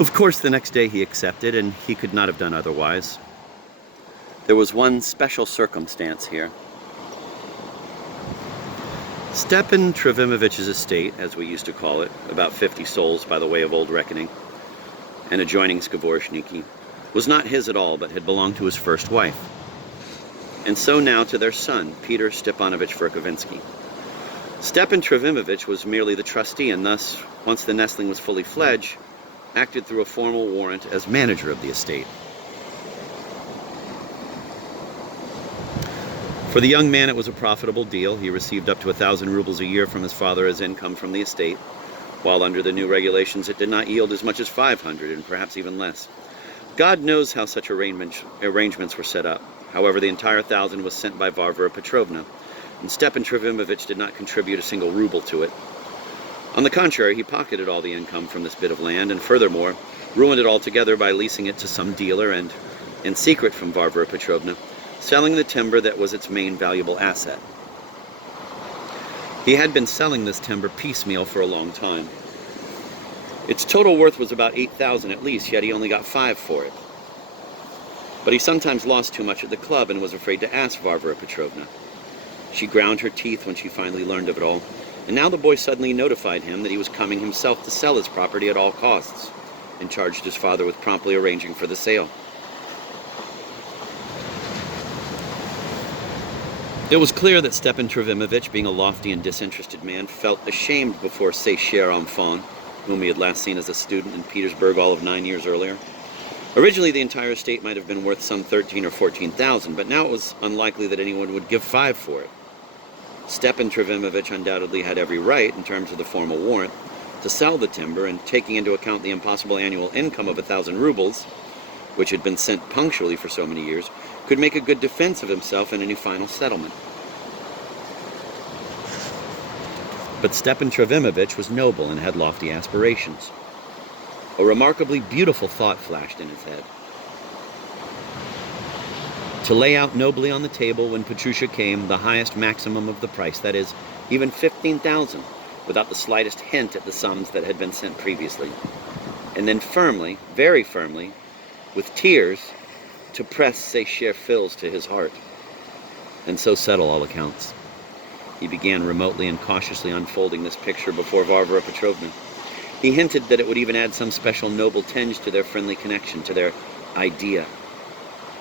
Of course, the next day he accepted, and he could not have done otherwise. There was one special circumstance here. Stepan Trofimovich's estate, as we used to call it, about 50 souls by the way of old reckoning, and adjoining Skvoreshniki, was not his at all, but had belonged to his first wife. And so now to their son, Peter Stepanovich Verkovensky. Stepan Trofimovich was merely the trustee, and thus, once the nestling was fully fledged, acted through a formal warrant as manager of the estate. For the young man, it was a profitable deal. He received up to 1,000 rubles a year from his father as income from the estate, while under the new regulations it did not yield as much as 500, and perhaps even less. God knows how such arrangements were set up. However, the entire 1,000 was sent by Varvara Petrovna, and Stepan Trofimovich did not contribute a single ruble to it. On the contrary, he pocketed all the income from this bit of land, and furthermore, ruined it altogether by leasing it to some dealer and, in secret from Varvara Petrovna, selling the timber that was its main valuable asset. He had been selling this timber piecemeal for a long time. Its total worth was about 8,000 at least, yet he only got 5 for it. But he sometimes lost too much at the club and was afraid to ask Varvara Petrovna. She ground her teeth when she finally learned of it all, and now the boy suddenly notified him that he was coming himself to sell his property at all costs, and charged his father with promptly arranging for the sale. It was clear that Stepan Trofimovich, being a lofty and disinterested man, felt ashamed before ce cher enfant, whom he had last seen as a student in Petersburg all of 9 years earlier. Originally, the entire estate might have been worth some 13 or 14,000, but now it was unlikely that anyone would give 5 for it. Stepan Trofimovich undoubtedly had every right, in terms of the formal warrant, to sell the timber, and taking into account the impossible annual income of 1,000 rubles, which had been sent punctually for so many years, could make a good defense of himself in any final settlement. But Stepan Trofimovich was noble and had lofty aspirations. A remarkably beautiful thought flashed in his head. To lay out nobly on the table when Petrusha came the highest maximum of the price, that is, even 15,000, without the slightest hint at the sums that had been sent previously. And then firmly, very firmly, with tears, to press ce cher fils to his heart, and so settle all accounts. He began remotely and cautiously unfolding this picture before Varvara Petrovna. He hinted that it would even add some special noble tinge to their friendly connection, to their idea.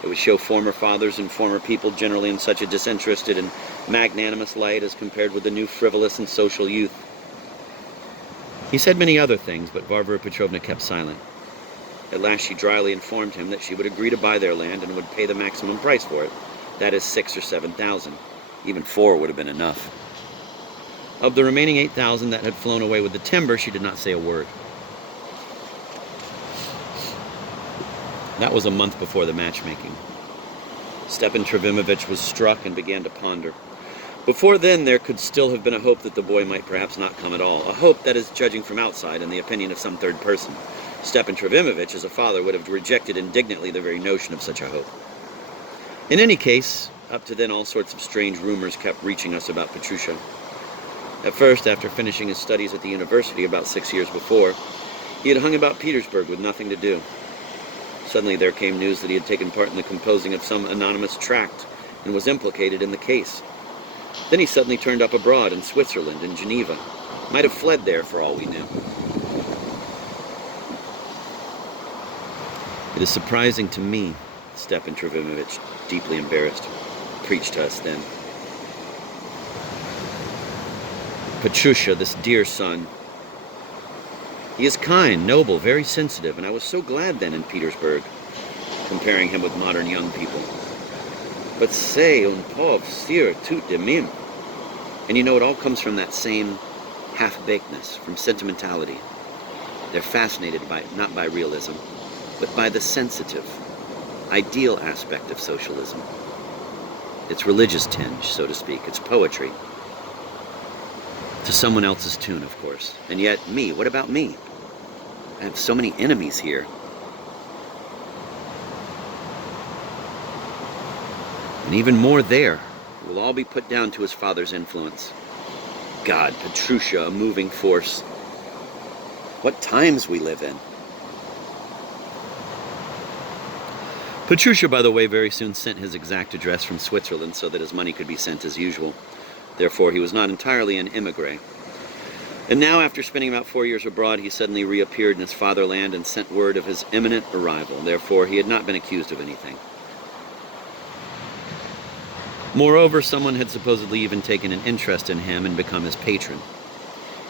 It would show former fathers and former people generally in such a disinterested and magnanimous light as compared with the new frivolous and social youth. He said many other things, but Varvara Petrovna kept silent. At last she dryly informed him that she would agree to buy their land and would pay the maximum price for it. That is 6,000 or 7,000. Even 4 would have been enough. Of the remaining 8,000 that had flown away with the timber, she did not say a word. That was a month before the matchmaking. Stepan Trofimovich was struck and began to ponder. Before then, there could still have been a hope that the boy might perhaps not come at all. A hope that is judging from outside and the opinion of some third person. Stepan Trofimovich, as a father, would have rejected indignantly the very notion of such a hope. In any case, up to then all sorts of strange rumors kept reaching us about Petrusha. At first, after finishing his studies at the university about 6 years before, he had hung about Petersburg with nothing to do. Suddenly there came news that he had taken part in the composing of some anonymous tract and was implicated in the case. Then he suddenly turned up abroad in Switzerland, in Geneva. Might have fled there for all we knew. It is surprising to me, Stepan Trofimovich, deeply embarrassed, preached to us then. Petrusha, this dear son, he is kind, noble, very sensitive, and I was so glad then in Petersburg, comparing him with modern young people. But c'est un pauvre sire tout de même. And you know, it all comes from that same half-bakedness, from sentimentality. They're fascinated by, not by realism, but by the sensitive, ideal aspect of socialism. Its religious tinge, so to speak, its poetry. To someone else's tune, of course. And yet, me, what about me? I have so many enemies here. And even more there, who will all be put down to his father's influence. God, Petrusha, a moving force. What times we live in. Petrusha, by the way, very soon sent his exact address from Switzerland so that his money could be sent as usual. Therefore, he was not entirely an immigrant. And now, after spending about 4 years abroad, he suddenly reappeared in his fatherland and sent word of his imminent arrival. Therefore, he had not been accused of anything. Moreover, someone had supposedly even taken an interest in him and become his patron.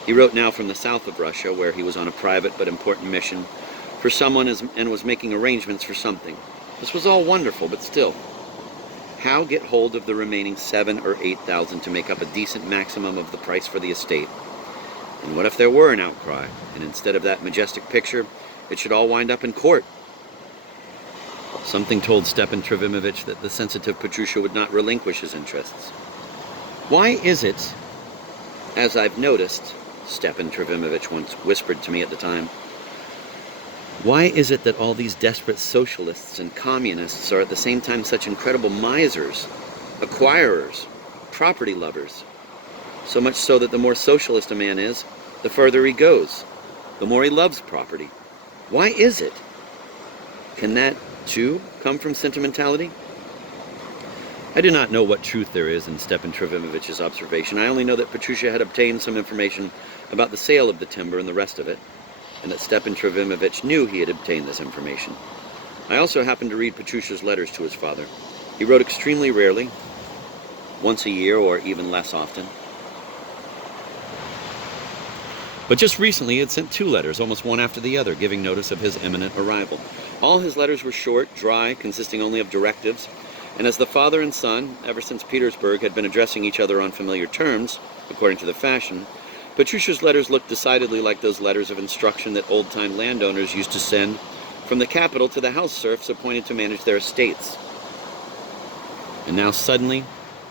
He wrote now from the south of Russia, where he was on a private but important mission for someone and was making arrangements for something. This was all wonderful, but still, how get hold of the remaining 7,000 or 8,000 to make up a decent maximum of the price for the estate? And what if there were an outcry, and instead of that majestic picture, it should all wind up in court? Something told Stepan Trofimovich that the sensitive Petrusha would not relinquish his interests. Why is it, as I've noticed, Stepan Trofimovich once whispered to me at the time, why is it that all these desperate socialists and communists are at the same time such incredible misers, acquirers, property lovers? So much so that the more socialist a man is, the further he goes, the more he loves property. Why is it? Can that, too, come from sentimentality? I do not know what truth there is in Stepan Trofimovich's observation. I only know that Petrusha had obtained some information about the sale of the timber and the rest of it, and that Stepan Trofimovich knew he had obtained this information. I also happened to read Petrusha's letters to his father. He wrote extremely rarely, once a year or even less often. But just recently he had sent 2 letters, almost one after the other, giving notice of his imminent arrival. All his letters were short, dry, consisting only of directives, and as the father and son, ever since Petersburg, had been addressing each other on familiar terms, according to the fashion, Petrusha's letters looked decidedly like those letters of instruction that old-time landowners used to send from the capital to the house serfs appointed to manage their estates. And now suddenly,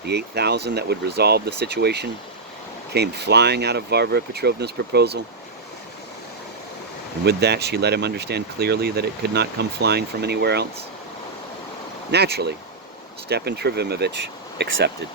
the 8,000 that would resolve the situation came flying out of Varvara Petrovna's proposal. And with that, she let him understand clearly that it could not come flying from anywhere else. Naturally, Stepan Trofimovich accepted.